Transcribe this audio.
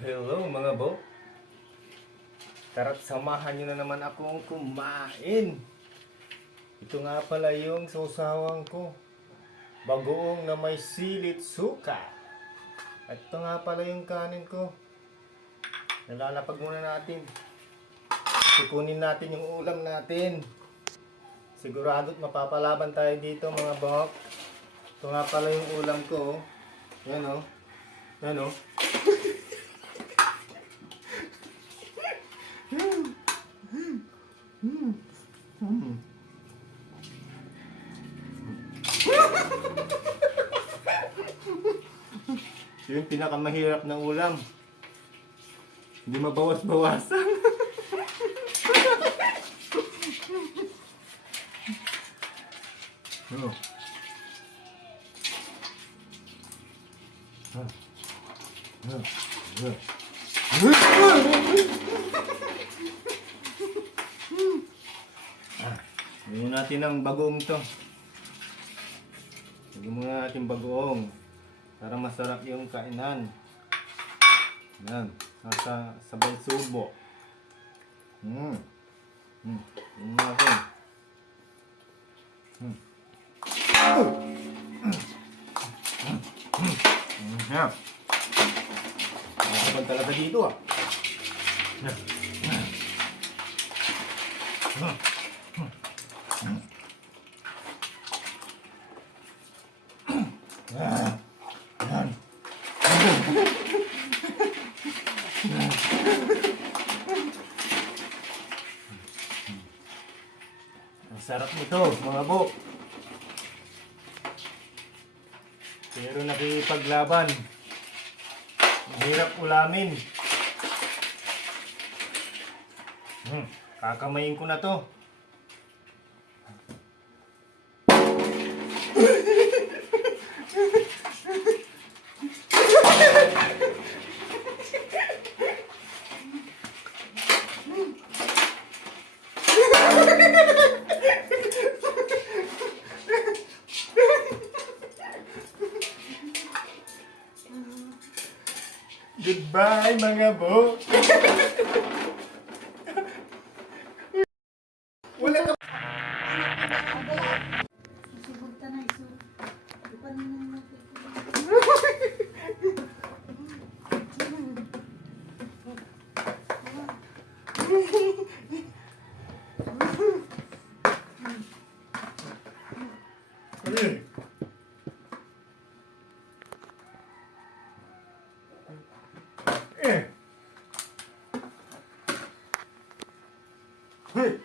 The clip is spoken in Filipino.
Hello mga bo. Tara't samahan nyo na naman akong kumain. Ito nga pala yung sausawan ko. Bagoong na may silit suka. At ito nga pala yung kanin ko. Nalalapag muna natin. Sikunin natin yung ulam natin. Sigurado't mapapalaban tayo dito mga bok. Ito nga pala yung ulam ko. Yan o. Yan o. Yung pinakamahirap na ulam. Hindi mabawas-bawasan. Oh. Lagyan natin ang bagoong to. Lagyan muna natin bagoong para masarap yung kainan. Yan, nasa sabay subo. Yan natin. Yan. Nakapag talaga dito ah. Ang sarap nito, mga bo. Pero nakikipaglaban. Mahirap ulamin. Kakamayin ko na to. Goodbye mga bo. Wala ka. Hey.